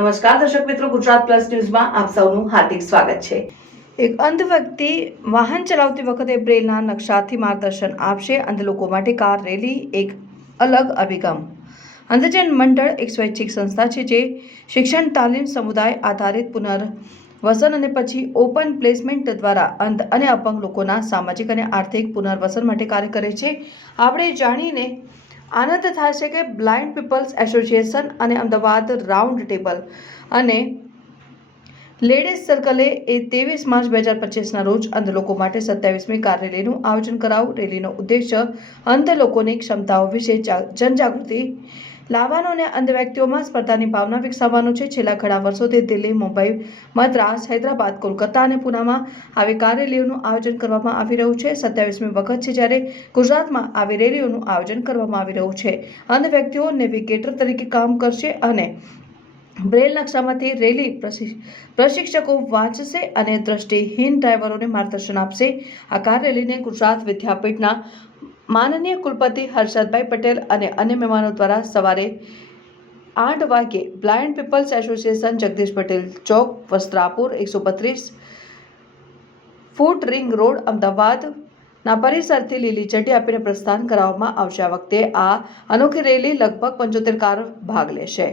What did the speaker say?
નમસ્કાર, દર્શક મિત્રો, ગુજરાત પ્લસ ન્યૂઝમાં આપ સૌનું હાર્દિક સ્વાગત છે. એક અંધ વ્યક્તિ વાહન ચલાવતી વખતે બ્રેલના નકશાથી માર્ગદર્શન આપશે અંધ લોકો માટે કાર રેલી, એક અલગ અભિગમ. અંધજન મંડળ એક સ્વૈચ્છિક સંસ્થા છે જે શિક્ષણ, તાલીમ, સમુદાય આધારિત પુનર્વસન અને પછી ઓપન પ્લેસમેન્ટ દ્વારા અંધ અને અપંગ લોકોના સામાજિક અને આર્થિક પુનર્વસન માટે કાર્ય કરે છે. આપણે જાણીને આનંદ થાય છે કે બ્લાઇન્ડ પીપલ્સ એસોસિએશન અને અમદાવાદ રાઉન્ડ ટેબલ અને લેડીઝ સર્કલે એ ત્રેવીસ માર્ચ બે હજાર પચીસના રોજ અંધ લોકો માટે સત્યાવીસમી કાર રેલીનું આયોજન કરાવું. રેલીનો ઉદ્દેશ્ય અંધ લોકોની ક્ષમતાઓ વિશે જનજાગૃતિ લાવવાનો અને અંધ વ્યક્તિઓમાં સ્પર્ધાની ભાવના વિકસાવવાનો છે. છેલ્લા ઘણા વર્ષોથી દિલ્હી, મુંબઈ, મદ્રાસ, હૈદરાબાદ, કોલકાતા અને પુનામાં આવી કાર રેલીઓનું આયોજન કરવામાં આવી રહ્યું છે. સત્યાવીસમી વખત છે જ્યારે ગુજરાતમાં આવી રેલીઓનું આયોજન કરવામાં આવી રહ્યું છે. અંધ વ્યક્તિઓ નેવિગેટર તરીકે કામ કરશે અને બ્રેલ નકશામાંથી રેલી પ્રશિ- પ્રશિક્ષકો વાંચશે અને દ્રષ્ટિહીન ડ્રાઈવરોને માર્ગદર્શન આપશે. આ કાર રેલીને ગુજરાત વિદ્યાપીઠના માનનીય કુલપતિ હર્ષદભાઈ પટેલ અને અન્ય મહેમાનો દ્વારા સવારે આઠ વાગે blind peoples association Jagdish Patel ચોક, વસ્ત્રાપુર, એકસો બત્રીસ ફૂટ રિંગ રોડ અમદાવાદના પરિસરથી લીલી ચડ્ડી આપીને પ્રસ્થાન કરાવવામાં આવશે. આ વખતે આ અનોખી રેલી લગભગ પંચોતેર કાર ભાગ લેશે.